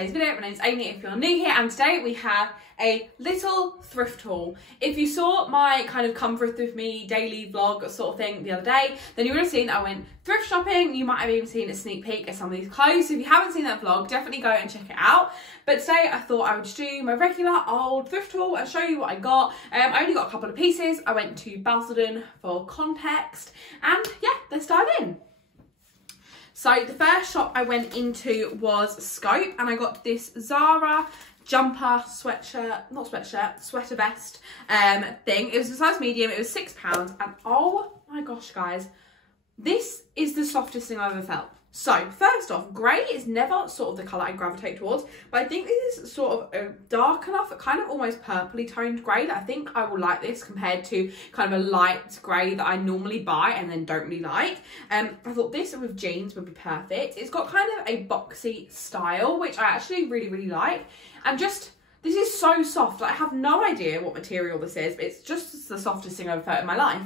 today's video. My name's Amy if you're new here, and today we have a little thrift haul. If you saw my kind of come thrift with me daily vlog sort of thing the other day, then you would have seen that I went thrift shopping. You might have even seen a sneak peek at some of these clothes. So if you haven't seen that vlog, definitely go and check it out. But today I thought I would just do my regular old thrift haul and show you what I got. I only got a couple of pieces. I went to Basildon for context, and yeah, let's dive in. So the first shop I went into was Scope, and I got this Zara jumper sweater vest thing. It was a size medium. It was £6, and oh my gosh, guys, this is the softest thing I've ever felt. So first off, grey is never sort of the colour I gravitate towards, but I think this is sort of dark enough, kind of almost purpley toned grey, that I think I will like this compared to kind of a light grey that I normally buy and then don't really like. I thought this with jeans would be perfect. It's got kind of a boxy style, which I actually really like, and just this is so soft. I have no idea what material this is, but it's just the softest thing I've ever felt in my life.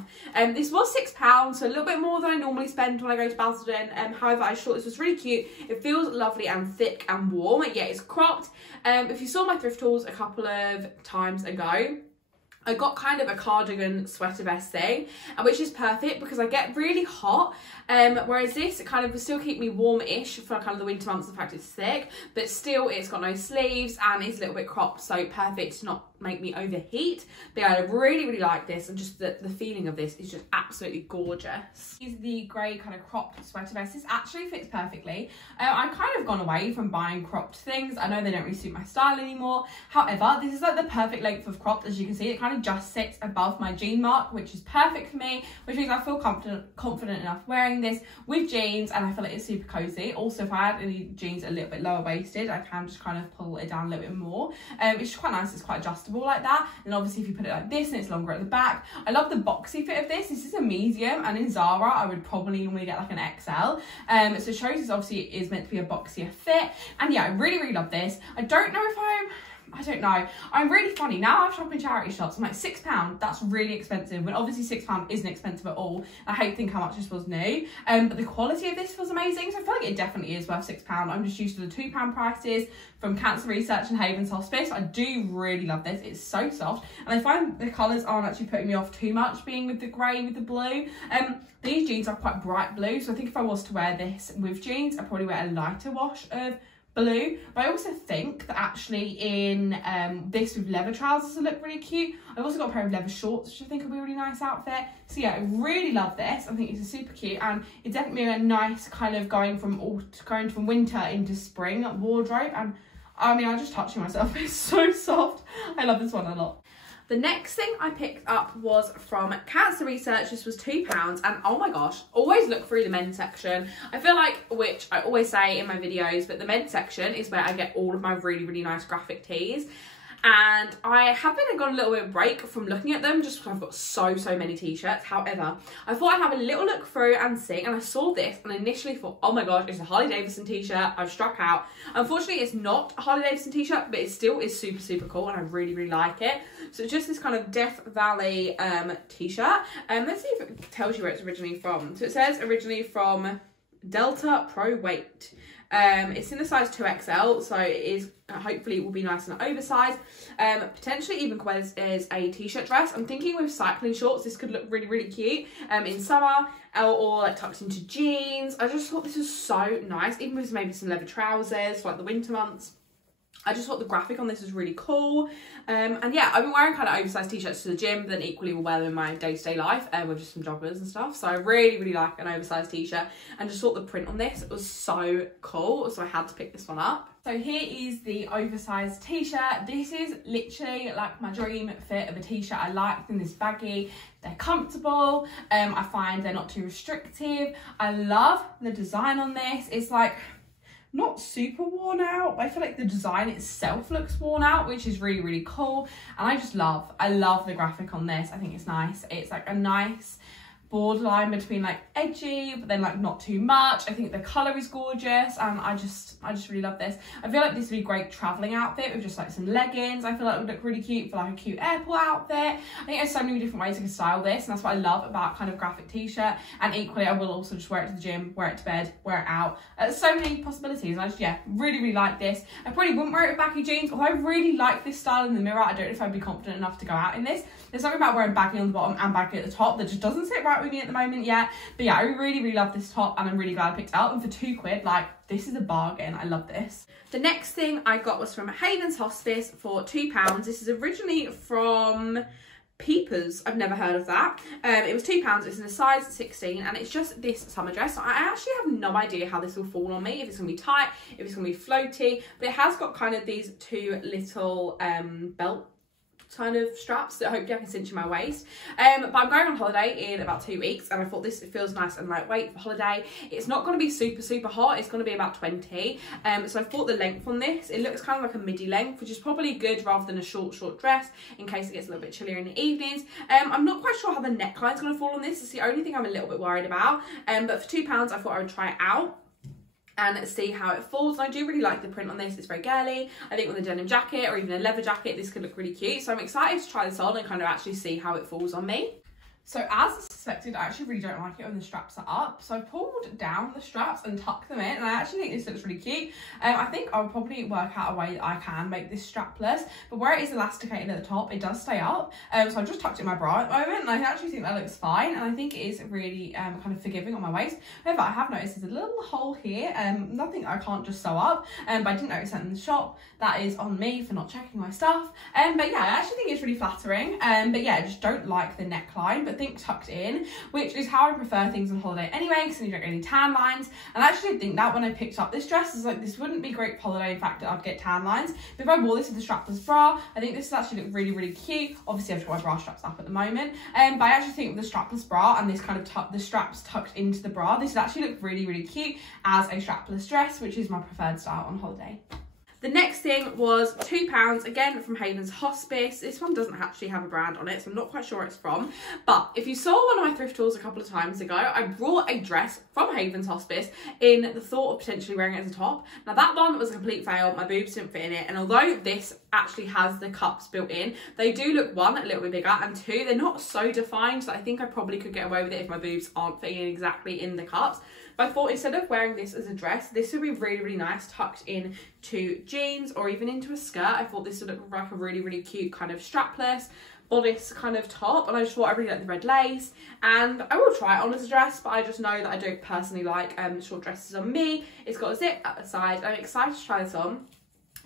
This was £6, so a little bit more than I normally spend when I go to Basildon. However, I just thought this was really cute. It feels lovely and thick and warm. Yeah, it's cropped. If you saw my thrift hauls a couple of times ago, I got kind of a cardigan sweater vest thing, which is perfect because I get really hot, whereas this kind of will still keep me warm-ish for kind of the winter months. The fact it's thick, but still it's got no sleeves and it's a little bit cropped, so perfect to not make me overheat. But yeah, I really like this, and just the feeling of this is just absolutely gorgeous. This is the grey kind of cropped sweater vest. This actually fits perfectly. I've kind of gone away from buying cropped things. I know they don't really suit my style anymore. However, this is like the perfect length of cropped. As you can see, it kind of just sits above my jean mark, which is perfect for me, which means I feel confident enough wearing this with jeans, and I feel like it's super cozy. Also, if I had any jeans a little bit lower waisted, I can just kind of pull it down a little bit more. It's just quite nice. It's quite adjustable like that, and obviously if you put it like this and it's longer at the back. I love the boxy fit of this. This is a medium, and in Zara I would probably normally get like an XL. So it shows this obviously is meant to be a boxier fit, and yeah, I really love this. I don't know. I'm really funny. Now I've shopped in charity shops, I'm like, £6, that's really expensive, when obviously £6 isn't expensive at all. I hate to think how much this was new. But the quality of this was amazing, so I feel like it definitely is worth £6. I'm just used to the £2 prices from Cancer Research and Haven Soft Spice. I do really love this. It's so soft, and I find the colours aren't actually putting me off too much, being with the grey with the blue. These jeans are quite bright blue, so I think if I was to wear this with jeans, I'd probably wear a lighter wash of blue. But I also think that actually in this with leather trousers will look really cute. I've also got a pair of leather shorts, which I think will be a really nice outfit. So yeah, I really love this. I think it's super cute, and it's definitely a nice kind of going from winter into spring wardrobe. And I mean, I'm just touching myself. It's so soft. I love this one a lot. The next thing I picked up was from Cancer Research. This was £2, and oh my gosh, always look through the men's section. I feel like, which I always say in my videos, but the men's section is where I get all of my really nice graphic tees. And I have been got a little bit of break from looking at them, just because I've got so many t-shirts. However, I thought I'd have a little look through and see, and I saw this and initially thought, oh my gosh, it's a Harley Davidson t-shirt. I've struck out. Unfortunately, it's not a Harley Davidson t-shirt, but it still is super cool, and I really like it. So it's just this kind of Death Valley t-shirt. Let's see if it tells you where it's originally from. So it says originally from Delta Pro Weight. It's in the size 2XL, so it is, hopefully it will be nice and oversized. Potentially even wear this as a t-shirt dress. I'm thinking with cycling shorts, this could look really cute in summer, or like tucked into jeans. I just thought this was so nice, even with maybe some leather trousers for like the winter months. I just thought the graphic on this was really cool. And yeah, I've been wearing kind of oversized t-shirts to the gym, but then equally will wear them in my day-to-day life with just some joggers and stuff. So I really like an oversized t-shirt, and just thought the print on this was so cool, so I had to pick this one up. So here is the oversized t-shirt. This is literally like my dream fit of a t-shirt. I like them this baggy, they're comfortable. I find they're not too restrictive. I love the design on this. It's like not super worn out, but I feel like the design itself looks worn out, which is really cool. And I love the graphic on this. I think it's nice. It's like a nice borderline between like edgy but then like not too much. I think the colour is gorgeous and I just really love this. I feel like this would be a great travelling outfit with just like some leggings. I feel like it would look really cute for like a cute airport outfit. I think there's so many different ways you can style this, and that's what I love about kind of graphic t-shirt. And equally I will also just wear it to the gym, wear it to bed, wear it out. There's so many possibilities, and I just, yeah, really like this. I probably wouldn't wear it with baggy jeans, although I really like this style in the mirror. I don't know if I'd be confident enough to go out in this. There's something about wearing baggy on the bottom and baggy at the top that just doesn't sit right with me at the moment yet. But yeah, I really love this top, and I'm really glad I picked it up. And for £2, like, this is a bargain. I love this. The next thing I got was from Haven's Hospice for £2. This is originally from Peepers. I've never heard of that. It was £2. It's in a size 16, and it's just this summer dress. So I actually have no idea how this will fall on me, if it's gonna be tight, if it's gonna be floaty, but it has got kind of these two little belt kind of straps that hopefully I can cinch in my waist. But I'm going on holiday in about 2 weeks, and I thought this feels nice and lightweight for holiday. It's not going to be super hot. It's going to be about 20. So I thought the length on this, it looks kind of like a midi length, which is probably good rather than a short dress in case it gets a little bit chillier in the evenings. I'm not quite sure how the neckline's going to fall on this. It's the only thing I'm a little bit worried about. But for £2 I thought I would try it out and see how it falls. And I do really like the print on this. It's very girly. I think with a denim jacket or even a leather jacket, this could look really cute. So I'm excited to try this on and kind of actually see how it falls on me. So as suspected, I actually really don't like it when the straps are up. So I pulled down the straps and tucked them in, and I actually think this looks really cute. I think I'll probably work out a way that I can make this strapless, but where it is elasticated at the top, it does stay up. So I just tucked it in my bra at the moment, and I actually think that looks fine, and I think it is really kind of forgiving on my waist. However, I have noticed there's a little hole here, nothing I can't just sew up, but I didn't notice that in the shop. That is on me for not checking my stuff. But yeah, I actually think it's really flattering. But yeah, I just don't like the neckline, but think tucked in, which is how I prefer things on holiday anyway, because you don't get any tan lines. And I actually did think that when I picked up this dress, I was like, this wouldn't be great for holiday. In fact, I'd get tan lines. But if I wore this with a strapless bra, I think this would actually look really cute. Obviously, I've got my bra straps up at the moment. But I actually think with the strapless bra and this kind of the straps tucked into the bra, this would actually look really cute as a strapless dress, which is my preferred style on holiday. The next thing was £2, again from Haven's Hospice. This one doesn't actually have a brand on it, so I'm not quite sure where it's from. But if you saw one of my thrift hauls a couple of times ago, I brought a dress from Haven's Hospice in the thought of potentially wearing it as a top. Now that one was a complete fail. My boobs didn't fit in it, and although this actually has the cups built in, they do look, one, a little bit bigger, and two, they're not so defined, so I think I probably could get away with it if my boobs aren't fitting exactly in the cups. But I thought instead of wearing this as a dress, this would be really nice tucked in to jeans or even into a skirt. I thought this would look like a really cute kind of strapless bodice kind of top, and I just thought I really like the red lace, and I will try it on as a dress, but I just know that I don't personally like short dresses on me. It's got a zip at the side. I'm excited to try this on.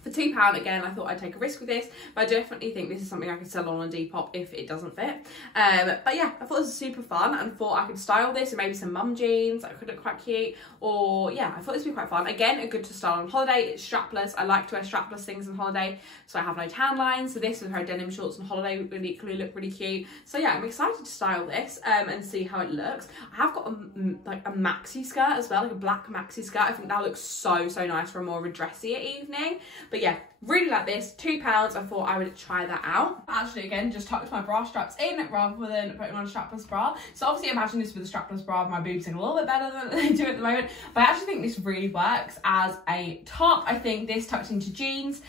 For £2, again, I thought I'd take a risk with this, but I definitely think this is something I could sell on Depop if it doesn't fit. But yeah, I thought this was super fun, and thought I could style this and maybe some mum jeans that could look quite cute. Or yeah, I thought this would be quite fun. Again, a good to style on holiday. It's strapless. I like to wear strapless things on holiday, so I have no tan lines. So this with her denim shorts on holiday would equally look really cute. So yeah, I'm excited to style this and see how it looks. I have got a maxi skirt as well, like a black maxi skirt. I think that looks so nice for a more of a dressier evening. But yeah, really like this. £2, I thought I would try that out. Actually, again, just tucked my bra straps in rather than putting on a strapless bra. So obviously imagine this with a strapless bra, my boobs look a little bit better than they do at the moment. But I actually think this really works as a top. I think this tucked into jeans.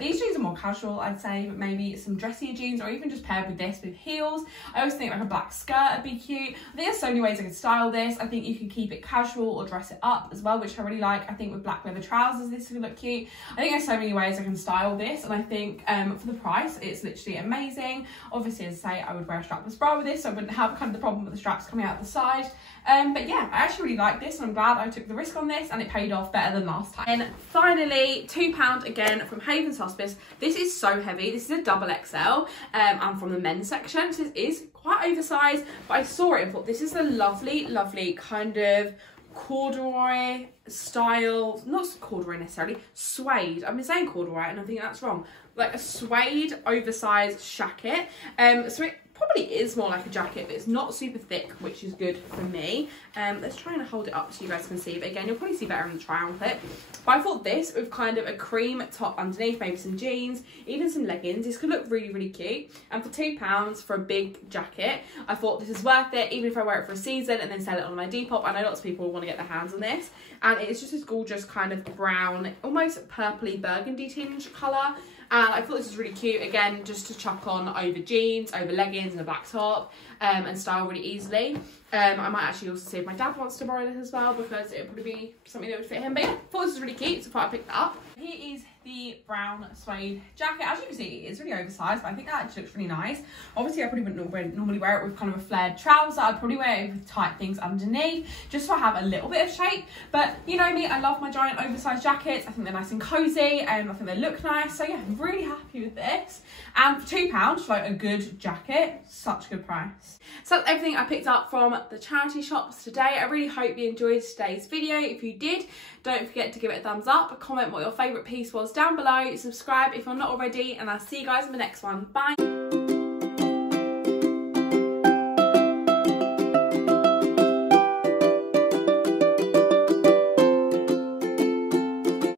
These jeans are more casual, I'd say, but maybe some dressier jeans, or even just paired with this with heels. I always think like a black skirt would be cute. I think there's so many ways I could style this. I think you can keep it casual or dress it up as well, which I really like. I think with black leather trousers, this would look cute. I think there's so many ways I can style this, and I think for the price, it's literally amazing. Obviously, as I say, I would wear a strapless bra with this, so I wouldn't have kind of the problem with the straps coming out the side. But yeah, I actually really like this, and I'm glad I took the risk on this, and it paid off better than last time. And finally, £2 again from Haven's Hospice. This is so heavy. This is a double XL, and from the men's section, so it is quite oversized, but I saw it and thought this is a lovely kind of corduroy style, not corduroy necessarily, suede. I've been saying corduroy and I think that's wrong. Like a suede oversized jacket. So it probably is more like a jacket, but it's not super thick, which is good for me. Let's try and hold it up so you guys can see, but again, you'll probably see better in the try on clip. But I thought this with kind of a cream top underneath, maybe some jeans, even some leggings, this could look really, really cute. And for £2 for a big jacket, I thought this is worth it, even if I wear it for a season and then sell it on my Depop. I know lots of people will want to get their hands on this, and it's just this gorgeous kind of brown, almost purpley burgundy tinge colour. And I thought this was really cute, again, just to chuck on over jeans, over leggings and a black top, and style really easily. I might actually also see if my dad wants to borrow this as well, because it would probably be something that would fit him. But yeah, I thought this was really cute, so I thought I'd pick that up. Here is the brown suede jacket. As you can see, it's really oversized, but I think that actually looks really nice. Obviously, I probably wouldn't normally wear it with kind of a flared trouser. I'd probably wear it with tight things underneath, just so I have a little bit of shape. But you know me, I love my giant oversized jackets. I think they're nice and cozy, and I think they look nice. So yeah, I'm really happy with this. And for £2, like a good jacket, such a good price. So that's everything I picked up from the charity shops today. I really hope you enjoyed today's video. If you did, don't forget to give it a thumbs up, comment what your favourite piece was down below, subscribe if you're not already, and I'll see you guys in the next one. Bye!